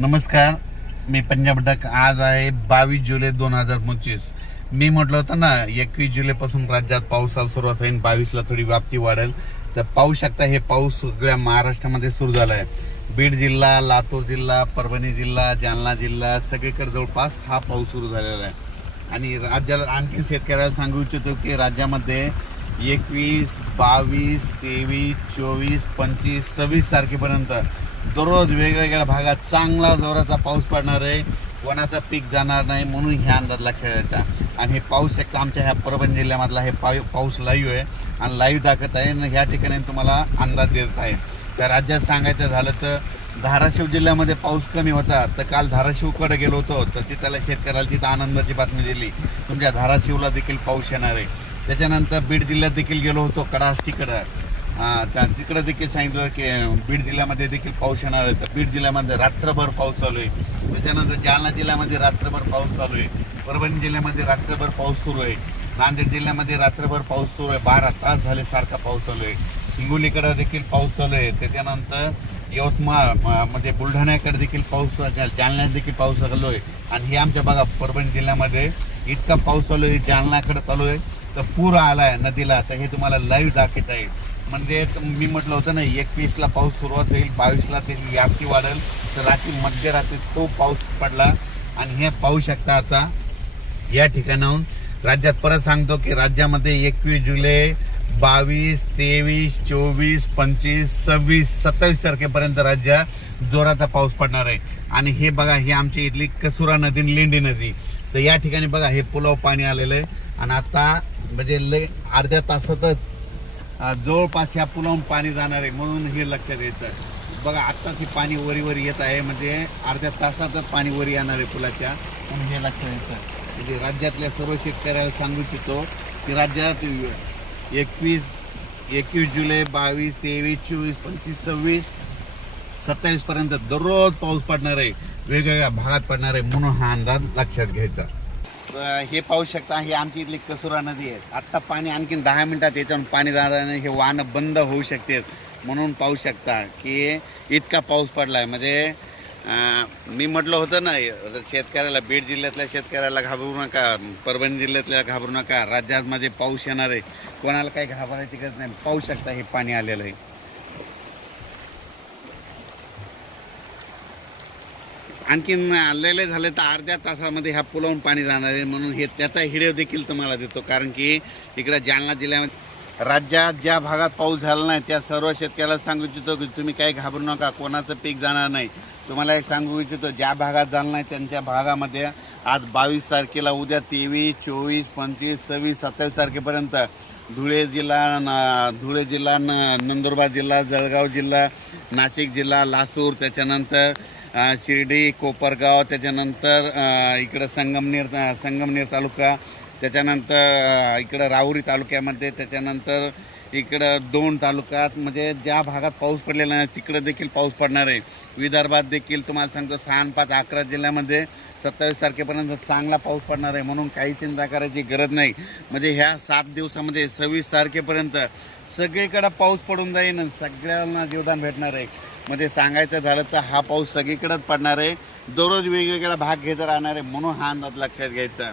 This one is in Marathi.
नमस्कार, मी पंजाब डक. आज आहे 22 जुलै 2025. मी म्हटलं होतं ना 21 जुलैपासून राज्यात पावसाला सुरुवात होईल, 22ला थोडी व्याप्ती वाढेल. तर पाहू शकता हे पाऊस सगळ्या महाराष्ट्रामध्ये सुरू झाला आहे. बीड जिल्हा, लातूर जिल्हा, परभणी जिल्हा, जालना जिल्हा सगळीकडे जवळपास हा पाऊस सुरू झालेला आहे. आणि राज्याला आणखी शेतकऱ्याला सांगू इच्छितो की राज्यामध्ये 21, 22, 23, 24, 25, 26 तारखेपर्यंत दररोज वेगवेगळ्या भागात चांगला जोराचा पाऊस पडणार आहे. कोणाचं पीक जाणार नाही म्हणून ह्या अंदाज लक्षात येतात. आणि हे पाऊस एक आमच्या ह्या परभणी जिल्ह्यामधला हे पाऊस लाईव्ह आहे आणि लाईव्ह दाखवत आहे आणि ह्या ठिकाणी तुम्हाला अंदाज देत आहे. तर राज्यात सांगायचं झालं तर धाराशिव जिल्ह्यामध्ये पाऊस कमी होता. तर काल धाराशिवकडे गेलो होतो तर तिथल्या शेतकऱ्याला तिथं आनंदाची बातमी दिली, तुमच्या धाराशिवला देखील पाऊस येणार आहे. त्याच्यानंतर बीड जिल्ह्यात देखील गेलो होतो कडाष्टीकडं, तिकडे देखील सांगितलं की बीड जिल्ह्यामध्ये देखील पाऊस येणार आहे. तर बीड जिल्ह्यामध्ये रात्रभर पाऊस चालू आहे. त्याच्यानंतर जालना जिल्ह्यामध्ये रात्रभर पाऊस चालू आहे. परभणी जिल्ह्यामध्ये रात्रभर पाऊस सुरू आहे. नांदेड जिल्ह्यामध्ये रात्रभर पाऊस सुरू आहे. 12 तास झाले सारखा पाऊस चालू आहे. हिंगोलीकडे देखील पाऊस चालू आहे. त्याच्यानंतर यवतमाळ मध्ये बुलढाण्याकडे देखील पाऊस, जालन्यात देखील पाऊस चालू आहे. आणि हे आमच्या बघा परभणी जिल्ह्यामध्ये इतका पाऊस चालू आहे, जालन्याकडे चालू आहे तर पूर आला आहे नदीला. तर हे तुम्हाला लाईव्ह दाखवत आहे. म्हणजे मी म्हटलं होतं ना 21ला पाऊस सुरुवात होईल, 22ला त्याची व्याप्ती वाढेल. तर रात्री मध्यरात्री तो पाऊस पडला आणि हे पाहू शकता. आता या ठिकाणाहून राज्यात परत सांगतो की राज्यामध्ये 21 जुलै, 22, 23, 24, 25, 26, 27 तारखेपर्यंत राज्यात जोराचा पाऊस पडणार आहे. आणि हे बघा, ही आमची इथली कसुरा नदी आणि लेंडी नदी. तर या ठिकाणी बघा हे पुलाव पाणी आलेलं आहे आणि आता म्हणजे अर्ध्या तासातच जवळपास ह्या पुलावून पाणी जाणार आहे म्हणून हे लक्षात येतं. बघा आत्ताच हे पाणी वरी येत आहे, म्हणजे अर्ध्या तासातच पाणी वरी येणार आहे पुलाच्या, म्हणून हे लक्षात येतं. म्हणजे राज्यातल्या सर्व शेतकऱ्याला सांगू इच्छितो की राज्यात 21 जुलै, 22, 23, 24, 25, 26, 27 पर्यंत दररोज पाऊस पडणार आहे, वेगवेगळ्या भागात पडणार आहे म्हणून हा अंदाज लक्षात घ्यायचा. हे पाहू शकता, ही आमची इथली कसुरा नदी आहे. आत्ता पाणी आणखीन 10 मिनिटात याच्यावरून पाणी जाणार, हे वाहनं बंद होऊ शकते म्हणून पाहू शकता की इतका पाऊस पडला आहे. म्हणजे मी म्हटलं होतं ना शेतकऱ्याला, बीड जिल्ह्यातल्या शेतकऱ्याला घाबरू नका, परभणी जिल्ह्यातल्या घाबरू नका, राज्यामध्ये पाऊस येणार आहे, कोणाला काही घाबरायची गरज नाही. पाहू शकता हे पाणी आलेलं आहे. आणखीन आलेले झाले तर अर्ध्या तासामध्ये ह्या पुलावून पाणी जाणार आहे म्हणून हे त्याचा व्हिडिओ देखील तुम्हाला देतो. कारण की इकडे जालना जिल्ह्यामध्ये राज्यात ज्या भागात पाऊस झाला नाही त्या सर्व शेतकऱ्याला सांगू इच्छितो की तुम्ही काही घाबरू नका, कोणाचं पीक जाणार नाही. तुम्हाला एक सांगू इच्छितो, ज्या भागात झालं नाही त्यांच्या भागामध्ये आज 22 तारखेला, उद्या 23, 24, 25, 26, 27 तारखेपर्यंत धुळे जिल्हा, नंदुरबार जिल्हा, जळगाव जिल्हा, नाशिक जिल्हा, लासूर, त्याच्यानंतर शिर्डी, कोपरगाव, त्याच्यानंतर इकडं संगमनेर तालुका, त्याच्यानंतर इकडं राहुरी तालुक्यामध्ये, त्याच्यानंतर इकडं 2 तालुक्यात, म्हणजे ज्या भागात पाऊस पडलेला नाही तिकडं देखील पाऊस पडणार आहे. विदर्भात देखील तुम्हाला सांगतो 6, 5, 11 जिल्ह्यामध्ये 27 तारखेपर्यंत चांगला पाऊस पडणार आहे म्हणून काही चिंता करायची गरज नाही. म्हणजे ह्या 7 दिवसामध्ये 26 तारखेपर्यंत सगळीकडे पाऊस पडून जाईल, सगळ्यांना जीवदान भेटणार आहे. म्हणजे सांगायचं झालं तर हा पाऊस सगळीकडेच पडणार आहे, दररोज वेगवेगळा भाग घेत राहणार आहे म्हणून हा अंदाज लक्षात घ्यायचा.